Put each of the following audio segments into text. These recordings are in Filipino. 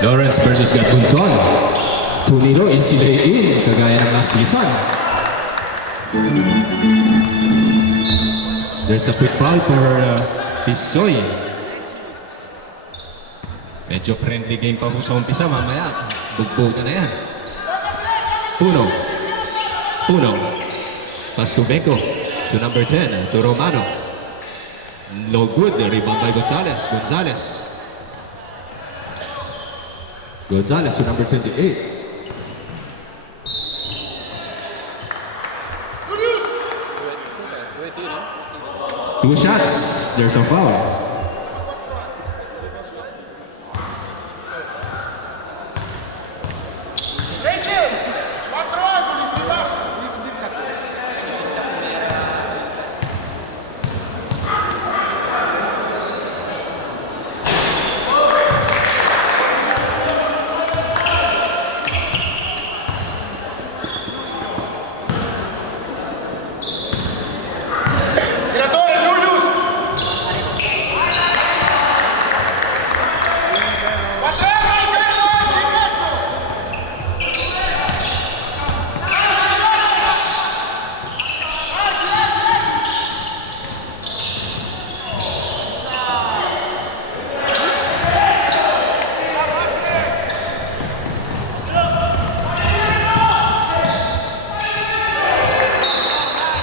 Lawrence versus Gatbunton. 2-0 in kagaya ng last season. There's a quick foul for Pisoy. Medyo friendly game pa po sa umpisa, mamaya bugbugan na yan. Puno. Pass to Beko. To number 10, to Romano. No good, rebound by Gonzalez to number 28. Two shots, there's a foul.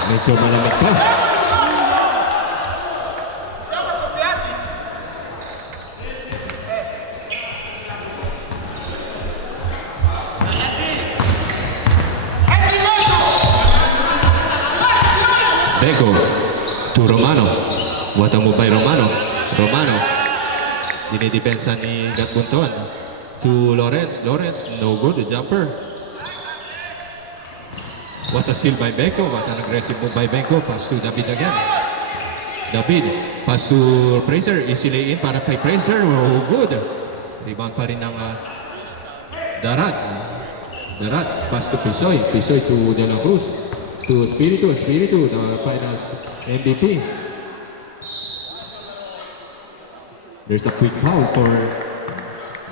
Medyo malamig pa. Beko to Romano. What a move by Romano. Dinidepensa ni Gatbunton. To Lawrence, no good, jumper. What a steal by Beko. What an aggressive move by Beko. Pass to David again. Pass to Fraser. Easily in para kay Fraser. Oh, good. Rebound pa rin ng Darat. Pass to Pisoy to De La Cruz. To Espiritu, the finals MVP. There's a quick foul for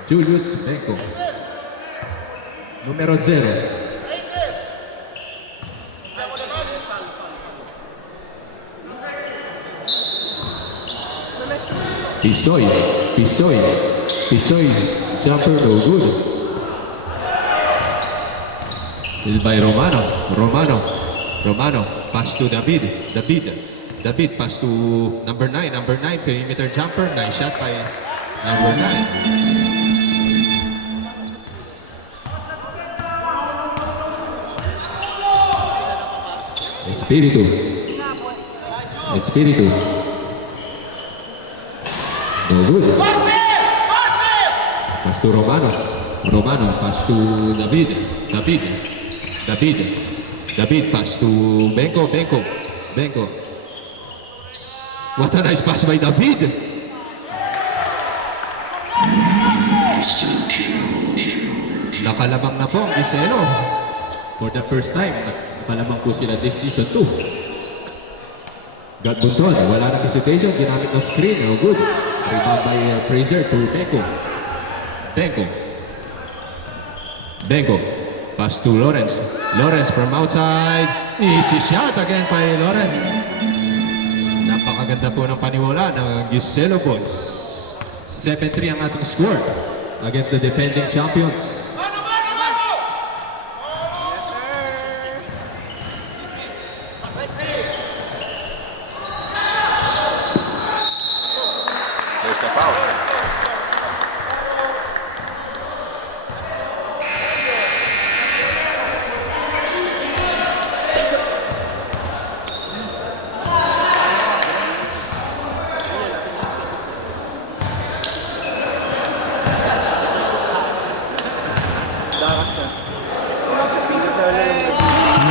Julius Beko. Numero 0. Pisoy, jumper, no good. Still by Romano, pass to David, pass to number 9, perimeter jumper, nice shot by number 9. Espiritu. No good. Pass to Romano, pass to David, pass to Beko. What a nice pass by David. Nakalabang na po ang Giselo. For the first time, nakalabang po sila this season 2. Gatbunton, wala na hesitation, ginamit na screen, no good. Rebound by Fraser to Beko. Pass to Lawrence from outside. Easy shot again by Lawrence. Napakaganda po ng paniwala ng Giselo Bulls. 7-3 ang ating score against the defending champions. There's a foul.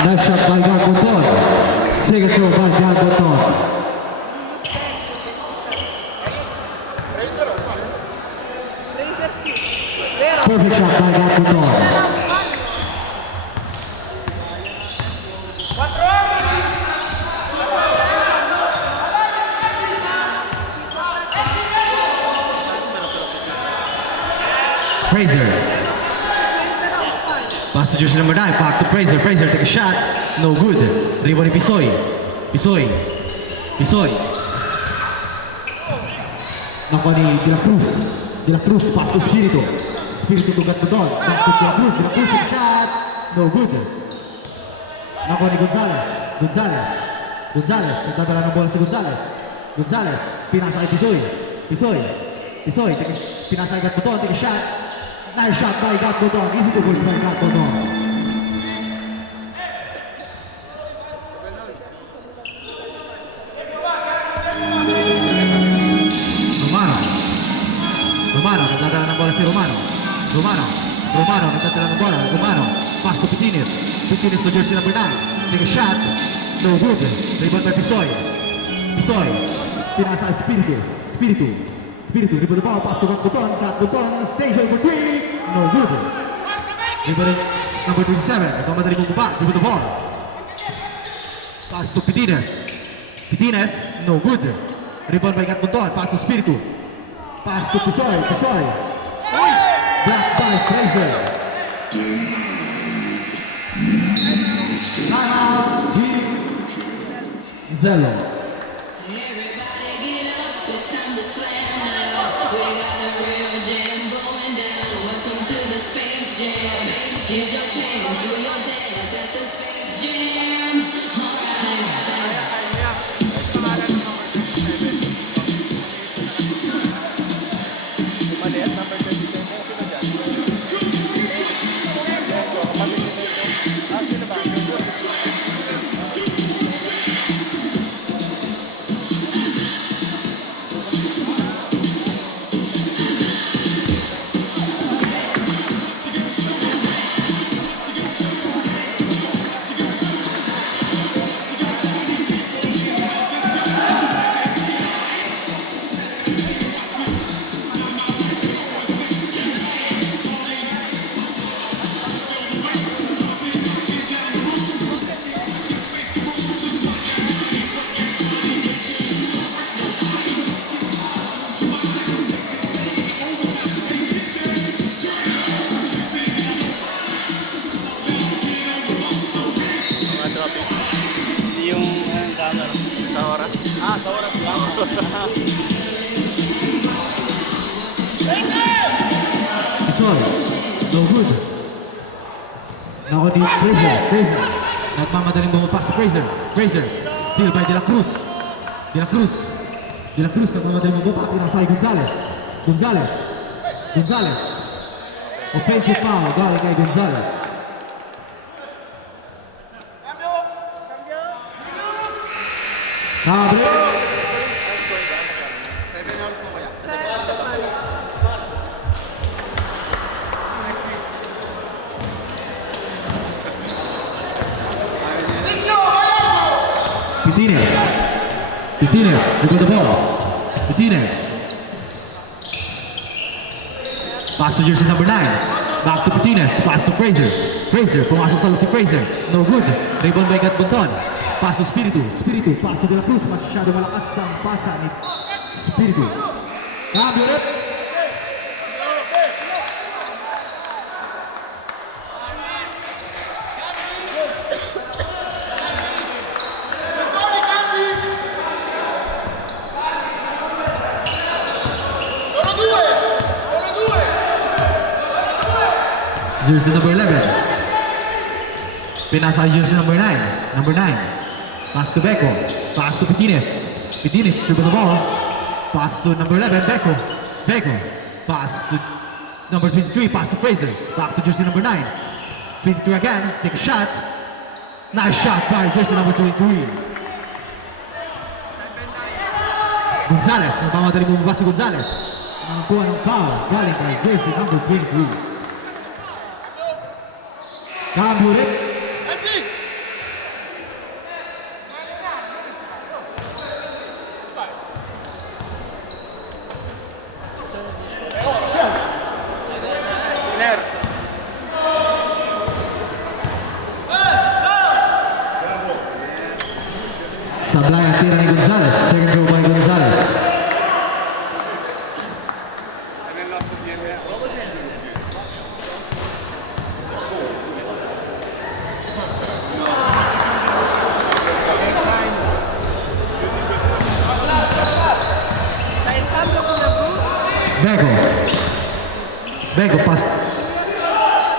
Nice shot by Gatbunton. Signature by Gatbunton. Perfect shot by Gatbunton. Fraser. Pass to jersey number 9, back to Fraser. Fraser take a shot, no good. Rebound ni Pisoy. Pisoy. Nakuha ni De La Cruz. De La Cruz, pass to Spirito. Spirito to Gatbuton. Back to De La Cruz. De La Cruz take a shot. No good. Nakuha ni Gonzales. Gonzales. Nagdadala ng bola si Gonzales. Gonzales, pinasa kay Pisoy. Pisoy, pinasa kay Gatbuton. Take a shot. Nice shot by Gatbuton. Easy to goals by Gatbuton. Romano, nagdadala ng bola si Romano. Romano, nagdadala ng bola. Romano, pass to Pitines. Pitines to jersey number 9. Take a shot. No good. Rebound by Pisoy. Pinasa kay Spirito, rebound ball, pass to Gatbuton, stage over 3, no good. Rebound number 27. Nagmamadali mo ba? Rebound the ball. Pass to Pitines, no good. Rebound by Gatbuton. Pass to Spiritu. Pass to Pisoy. Blocked by Fraser. Timeout, Team Zelo. Everybody get up, it's time to slam now. We got the real jam going down. Welcome to the Space Jam. Here's your chance, do your dance at the Space Jam. Alright. Pisoy, no good. Nakuha ni Fraser. Nagmamadaling bumaba si Fraser. Steal by De La Cruz. De La Cruz, nagmamadaling bumaba, pinasa kay Gonzales. Offensive foul, galing kay Gonzales. Abre. Pitines, dribble the ball. Pitines. Pass to jersey number 9. Back to Pitines. Pass to Fraser. Pumasok sa loob si Fraser. No good. Rebound by Gatbuton. Pass to Spiritu. Pass to De La Cruz, masyado malakas ang pasa ni Spiritu. Cambio ulit. Jersey number 11. Pinasa kay jersey number 9. Pass to Beko. Pass to Pitines. Dribble the ball. Pass to number 11, Beko. Pass to number 23. Pass to Fraser. Back to jersey number 9. 23 again. Take a shot. Nice shot by jersey number 23. Gonzales. Nagmamadali bumaba si Gonzales. Nangkuha ng foul, galing kay jersey number 23. Cambio ulit. Sablay ang tira ni Gonzales. Second goal by Gonzales. Bego, pass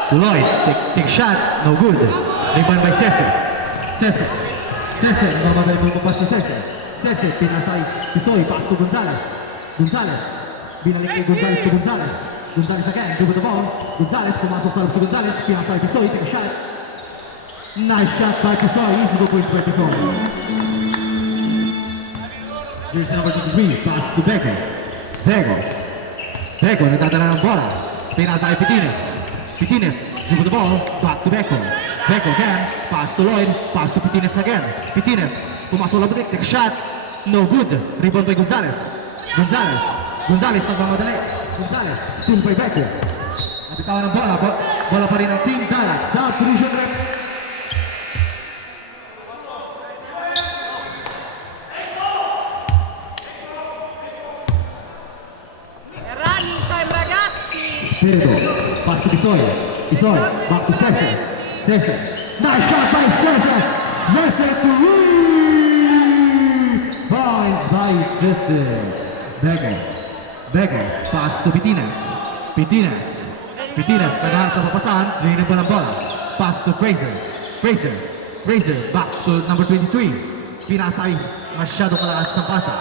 to Lloyd. Take shot, no good. Rebound by Cese. Cese, nagbabalik mo pa si Cese, pinasay, Pisoy, pass to Gonzales. Binalik kay Gonzales to Gonzales. Gonzales again, dribble the ball. Gonzales, pumasok sa loob si Gonzales. Pinasay Pisoy, take a shot. Nice shot by Pisoy. Easy 2 points by Pisoy. Jersey number 23, pass to Bego. Bego, nagdadala ng bola. Pinasay Pitines, dribble the ball. Back to Bego. Bego again, pass to Lloyd. Pass to Pitines again. Pitines, pumasok labrik, take a shot. No good. Rebound by Gonzales, nagmamadali. Gonzales, still by Bego. Nabitawan ng bola. Bola pa rin ang Team Darat. Substitution rep. Running time, ragazzi! Spirito, pass to Pisoy, back to Cese. Nice shot by Cese to lead! Points by Cese. Bego, pass to Pitines, naghahanap ng papasahan, rinag ba ng bola. Pass to Fraser, back to number 23. Pinasay, masyado malakas ang pasa.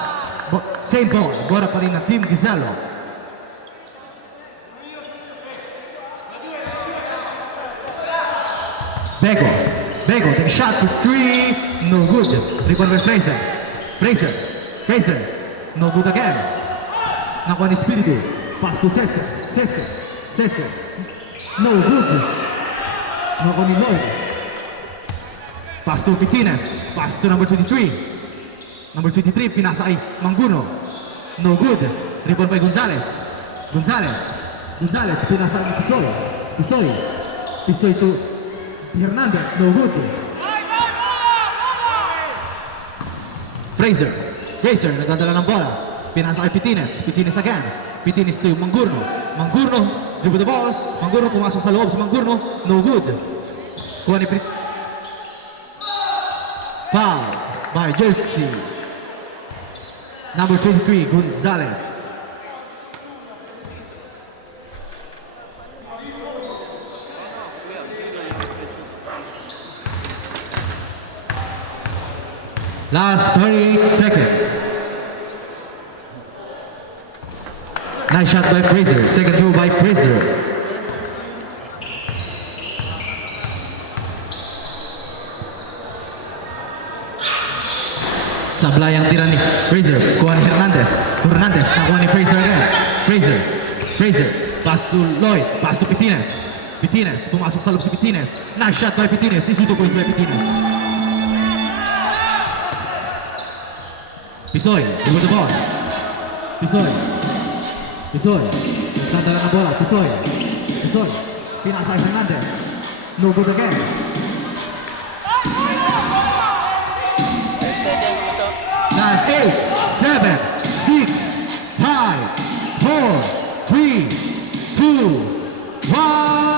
Same ball, bola pa rin ng Team Gizelo. Bego, take a shot for 3, no good. Rebound by Fraser, no good again. Nakuha ni Spiritu, pass to Cese, no good. Nakuha ni Lloyd. Pass to Pitines, pass to number 23. Number 23, pinasa ay Manguno, no good. Rebound by Gonzales, pinasa ni Pisoy to Hernandez, no good. Fraser, nagdadala ng bola. Pinasa kay Pitines again. Pitines to Manguno, dribble the ball. Manguno pumasok sa loob si Manguno, no good. Kuha ni foul by Jersey number 23, Gonzales. Last 38 seconds. Nice shot by Fraser. Second throw by Fraser. Sablay ang tira ni Fraser. Kuha ni Hernandez. Nakuha ni Fraser again. Fraser. Pass to Lloyd. Pass to Pitines. Pumasok sa loob si Pitines. Nice shot by Pitines. Easy 2 points by Pitines. Pisoy, dribble the ball. Pisoy. Nagdadala ng bola. Pisoy. Pinasa kay Hernandez. No good again. Last 8, 7, 6, 5, 4, 3, 2, 1.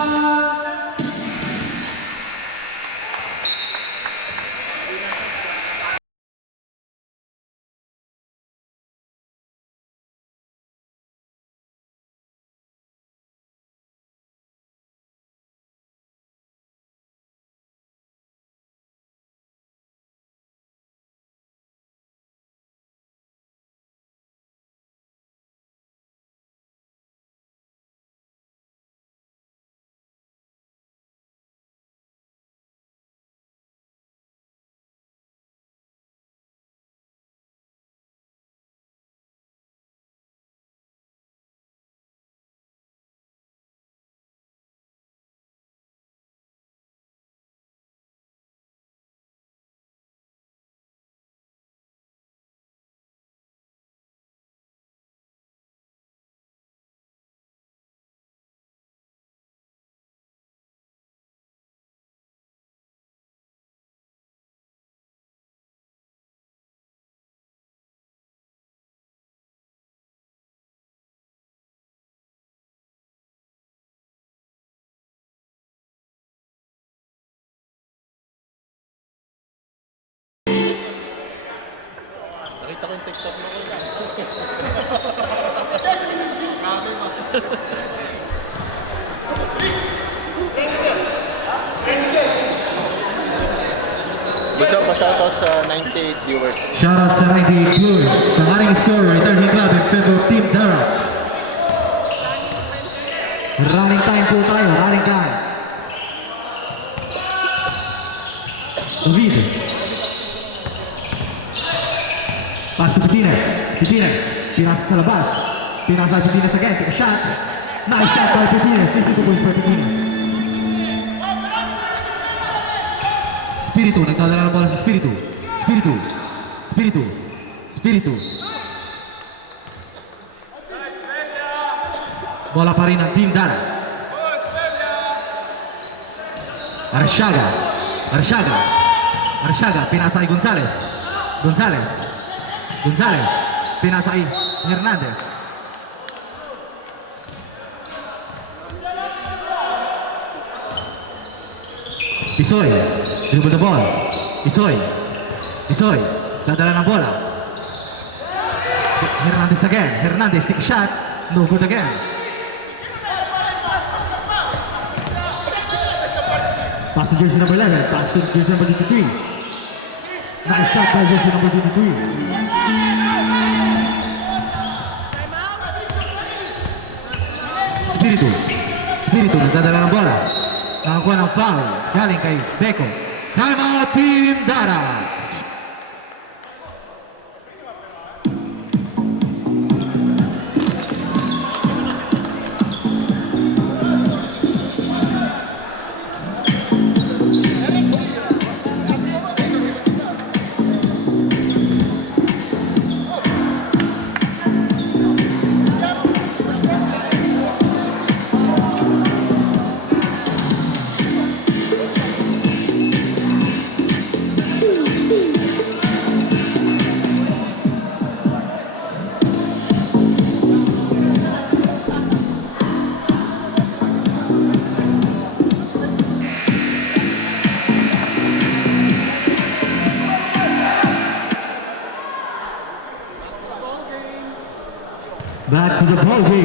Nakita ko yung TikTok mo ko. Gusto ko shoutout sa 98 viewers. Shoutout sa 98 viewers. Sa ating score, returning club in favor of Team Dara. Running time po tayo, running time. David. Pass to Pitines. Pitines. Pinasa sa labas. Pinasa Pitines again. Take a shot. Nice shot by Pitines. Easy 2 points for Pitines. Spiritu, nagdadala ng bola si Spiritu. Spiritu. Spiritu. Spiritu. Bola pa rin ng Team Dara. Arsiaga. Arsiaga. Arsiaga. Pinasa kay Gonzales. Gonzales. Gonzales. Pinasa kay Hernandez. Pisoy. Dribble the ball. Pisoy. Pisoy. Dadala ng bola. Hernandez again. Hernandez take a shot. No good again. Pass to jersey number 11. Pass to jersey number 23. Nice shot by jersey number 23. Spiritu. Spiritu. Nagdadala ng bola. Nakakuha ng foul. Galing kay Beko. Time out Team Dara. Back to the ball game.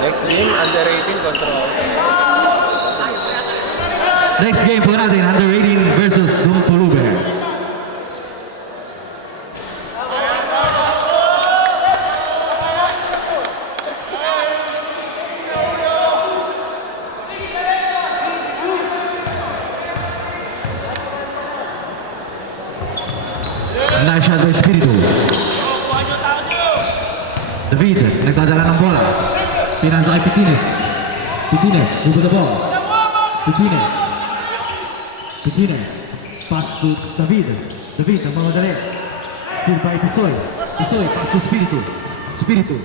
Next game, under 18 kontra Next game po natin, under 18 versus Don Puluber. Nice shot by Spiritu. David, nagdadala ng bola. Pinasa kay Pitines. Pitines, dribble the ball. Pitines. Pitines. Pass to David. David, ang mga dali. Steal by Pisoy. Pisoy, pass to Spiritu. Spiritu.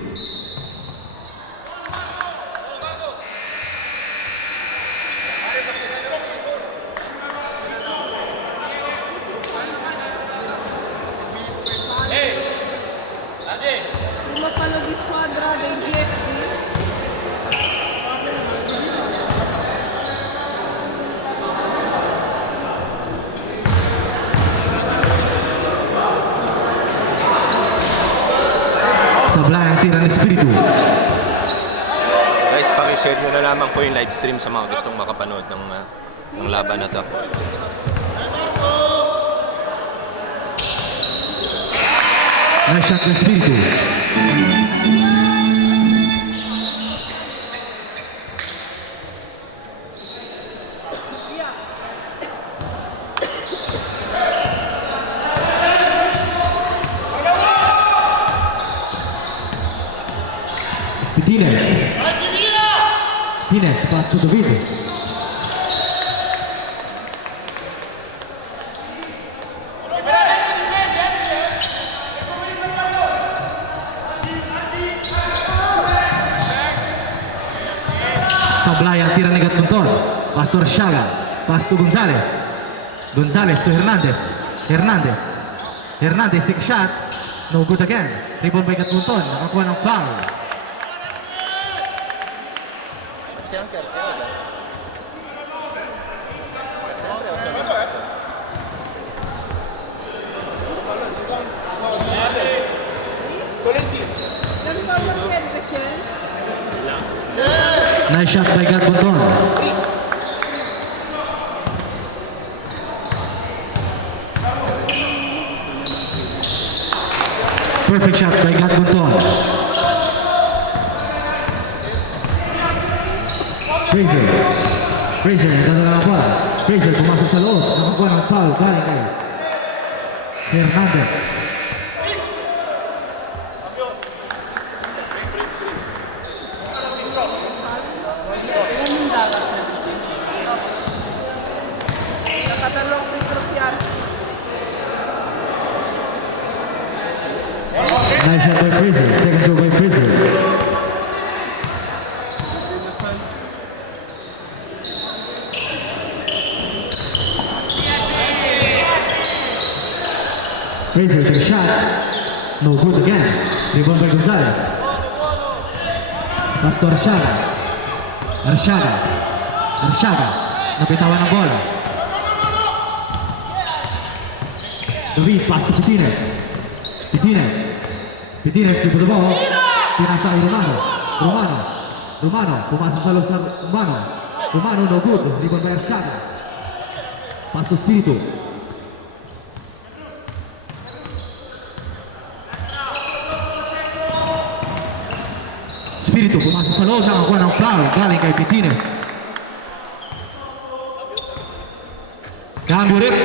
Primo palo di squadra dei GSP. Sablay ang tira ni Spiritu. Guys, pakishare nyo na lamang po yung live stream sa mga gustong makapanood ng laban na to. Nice shot by Spiritu. Pitines. Pitines, pass to David. Sablay ang tira ni Gatmonton. Pastor Siaga. Pass to Gonzales. Gonzales to Hernandez. Hernandez. Hernandez take a shot. No good again. Rebound by Gatmonton. Nakakuha ng foul. Si Anker, si Anker. Si Anker, Nice shot by Gat Bonton. Perfect shot by Gat Bonton. Fraser, nadala ng bola. Fraser, pumasok sa loob. Nakakuha ng foul, galing kay Hernandez. Nakatalong free throws yan. Nice shot by Fraser. Second throw by Fraser. Fraser with a shot. No good again. Rebound by Gonzalez. Pass to Arsiaga. Arsiaga. Napitawan ng bola. David, pass to Pitines. Pitines to the ball. Pinasa kay Romano. Pumasok sa loob sa Romano. Romano, no good. Rebound by Arsiaga. Pass to Spiritu. Spiritu, pumasok sa loob. Nakakuha ng foul. Galing kay Pitines. Cambio ulit.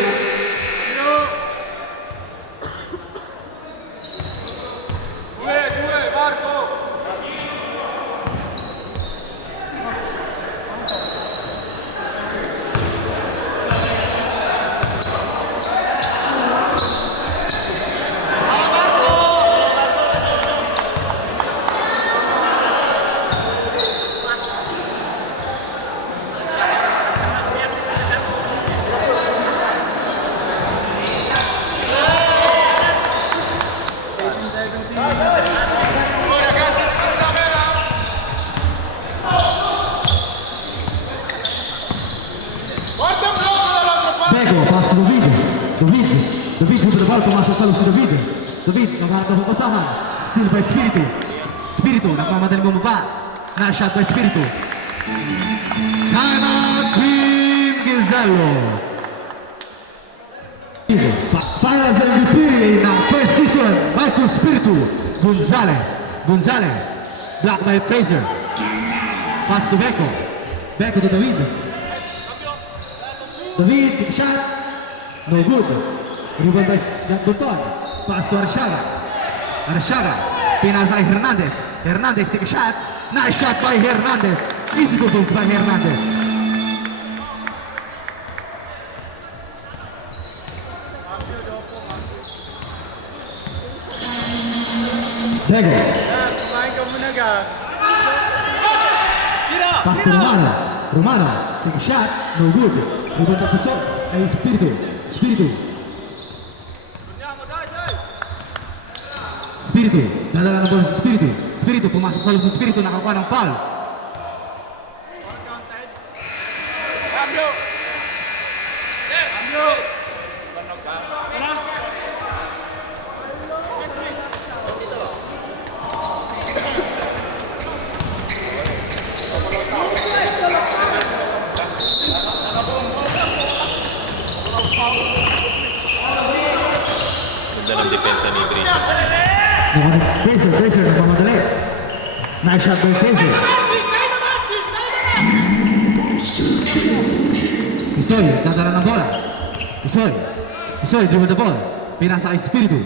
Bego, pass to David. David with the ball, pumasok sa loob si David. David, naghanap ng pasahan. Steal by Spiritu. Spiritu, nagmamadali bumaba. Nice shot by Spiritu. Time out, Team Gonzalo. Finals MVP ng first season, Marco Spiritu. Gonzalez. Blocked by Fraser. Pass to Beko. Beko to David. David, take a shot. No good. Rebound by Bonton. Pass to Arsiaga. Pinasa kay Hernandez. Hernandez take a shot. Nice shot by Hernandez. Easy goals by Hernandez. Bego. Kumain ka muna ka. Pass to Romano, take a shot. No good. Rebound by Piso. Ay Spiritu. Dadala ng bola si Spiritu, pumasok sa loob si Spiritu, nakakuha ng foul. Ganda ng depensa ni Grisha. Fraser, nagmamadali. Nice shot by Fraser. Pisoy, dadala ng bola. Pisoy, dribble the ball. Pinasa kay Spiritu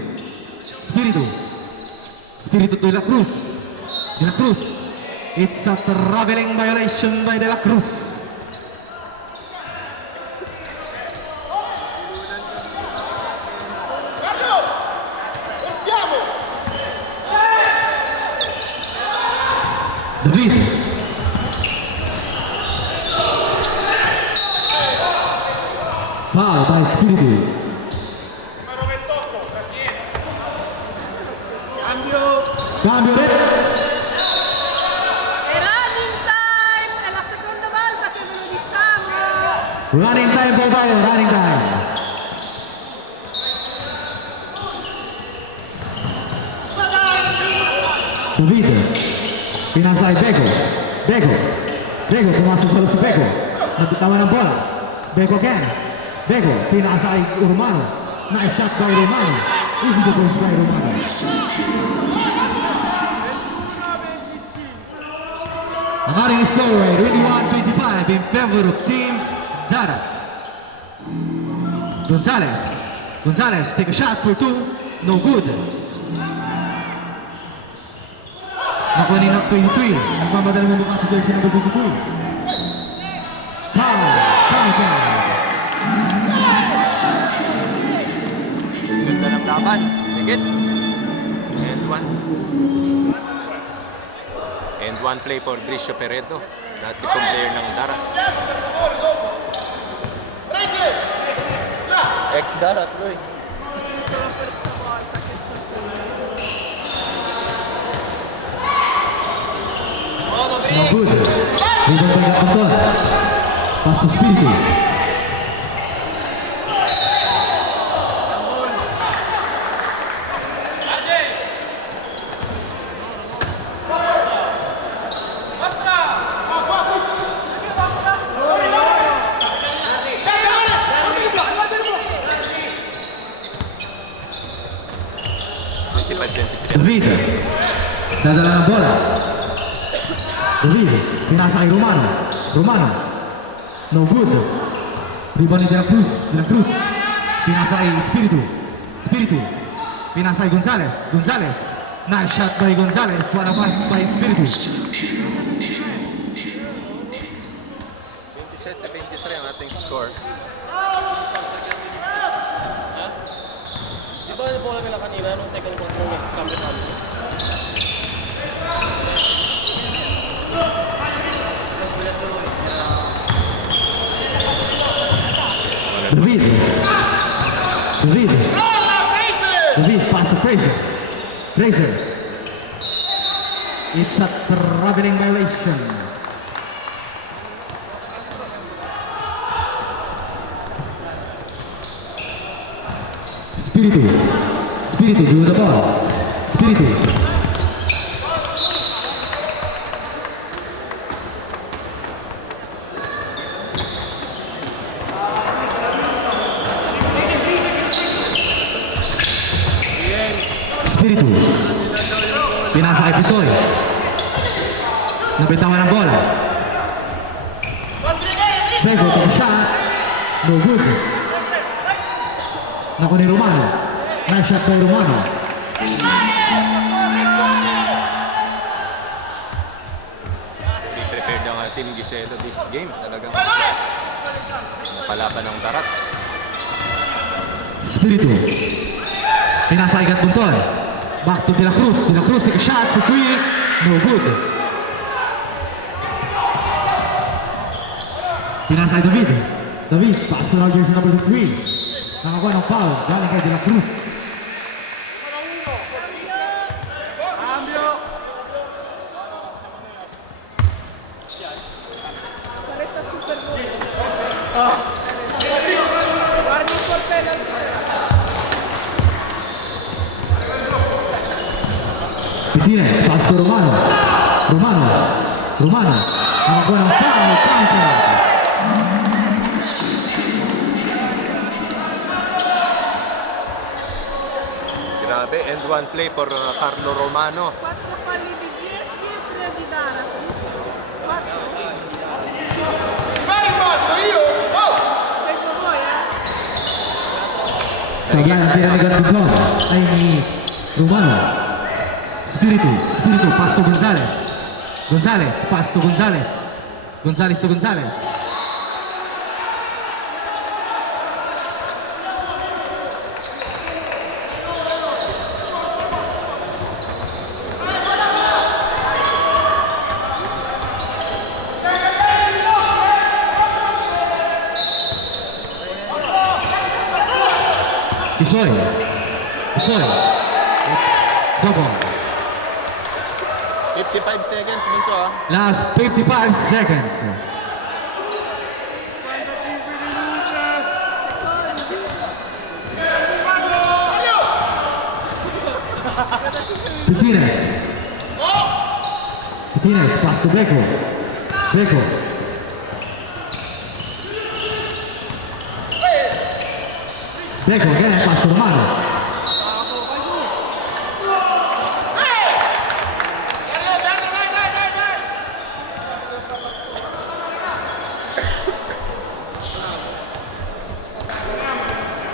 to De La Cruz. It's a traveling violation by De La Cruz. David. Foul by Spiritu. Cambio ulit. E running time! È la seconda volta che ve lo diciamo! Running time po tayo, running time. David. Pinasa kay Bego. Bego, pumasok sa loob si Bego. Nagbitawan ng bola. Bego again. Bego, pinasa ay Romano. Nice shot by Romano. Easy to push by Romano. Ang ating score ay 21-25 in favor of Team Dara. Gonzalez. Gonzalez take a shot for two. No good. Nakuha ni Knock 23. Nagmamadali mo mukha sa jersey number 23. Foul. Foul foul. Ganda ng laban. Higit. And one play for Bricio Peredo. Dati pong player ng Darat. Ex-Darat, Loy. Sono questa volta che sto No good. Rebound by Gapunton. Pass to Spiritu. David. Dadala ng bola. David. Pinasa kay Romano. Romano. No good. Rebound ni De La Cruz. De La Cruz. Pinasa kay Spiritu. Spiritu. Pinasa kay Gonzalez. Gonzalez. Nice shot by Gonzalez. What a pass by Spiritu. 27-23 ang ating score. Di ba na bola nila kanina nung second control with Cameron Alves? David. David. David, pass to Fraser. Fraser. It's a traveling violation. Spiritu. Spiritu, do the ball. Spiritu. Spiritu. Pinasa kay Pisoy. Nabitawan ng bola. Bego, take a shot. No good. Naku ni Romano. Nice shot by Romano. Be prepared ang Team Giselo this game. Talagang palaban ng Darat. Spiritu. Pinasa kay Gatbunton. Back to De La Cruz. De La Cruz take a shot for three. No good. Pinasa kay David. David, pass to jersey number 3. Nakakuha ng foul. Galing kay De La Cruz. Paletta Super Bowl. Guardi un coltello. Pitines, pass to Romano. Romano. Romano. Nakakuha ng foul. Counter. Grabe. And one play for Carlo Romano. 4 falli di GSP e 3 di Dara. 4. Seguo voi, Sa yan ang tira ni Gatbunton ay ni Romano. Spiritu. Spiritu, pass to Gonzalez. Gonzalez, pass to Gonzalez. Gonzalez to Gonzalez. Pisoy. Pisoy. Double. 55 seconds, Bunso ah. Last 55 seconds. Pitines. Pitines, pass to Beko. Beko. Beko again, pass to Romano.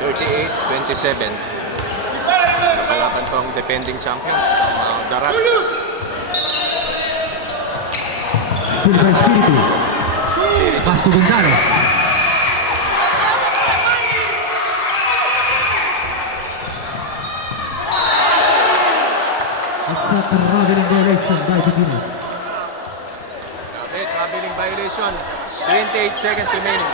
(38-27). Nakalaban po ang defending champions, ang Darat. Still by Spiritu. Pass to Gonzalez. It's a traveling violation by Fitines. Okay, traveling violation. 28 seconds remaining.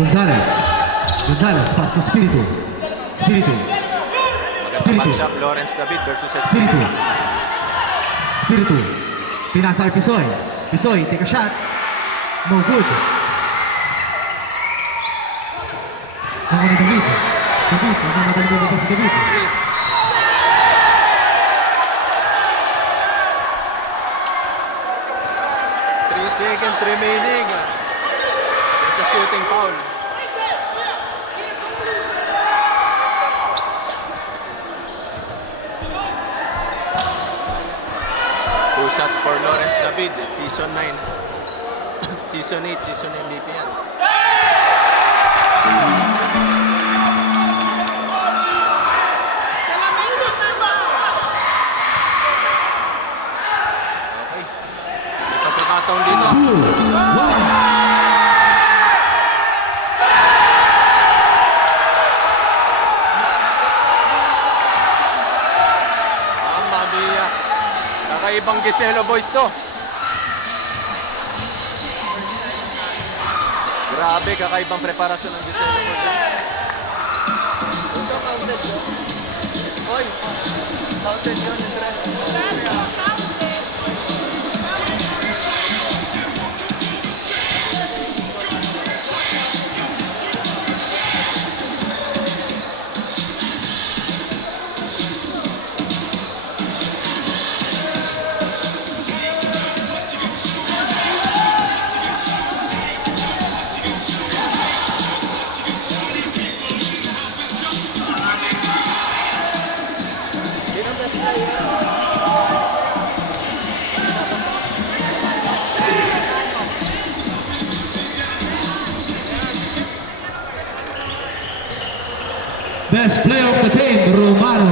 Gonzalez. Gonzalez, pass to Spiritu. Spiritu. Magandang Spiritu. matchup, Lawrence David versus Spiritu. Espiritu. Spiritu. Pinasa kay Pisoy. Pisoy, take a shot. No good. Ako ni David. David, nagmamadali mo dito si David. Three seconds remaining. There's a shooting foul. Two shots for Lawrence David, season 9. Season 8, season MVP yan. Okay. May pagkakataon dito. 2, 1. Mamma mia. Kakaibang Giselo boys to. Grabe, kakaibang preparasyon ng Giselo boys. Oy, counted yun. Best player of the game, Romano.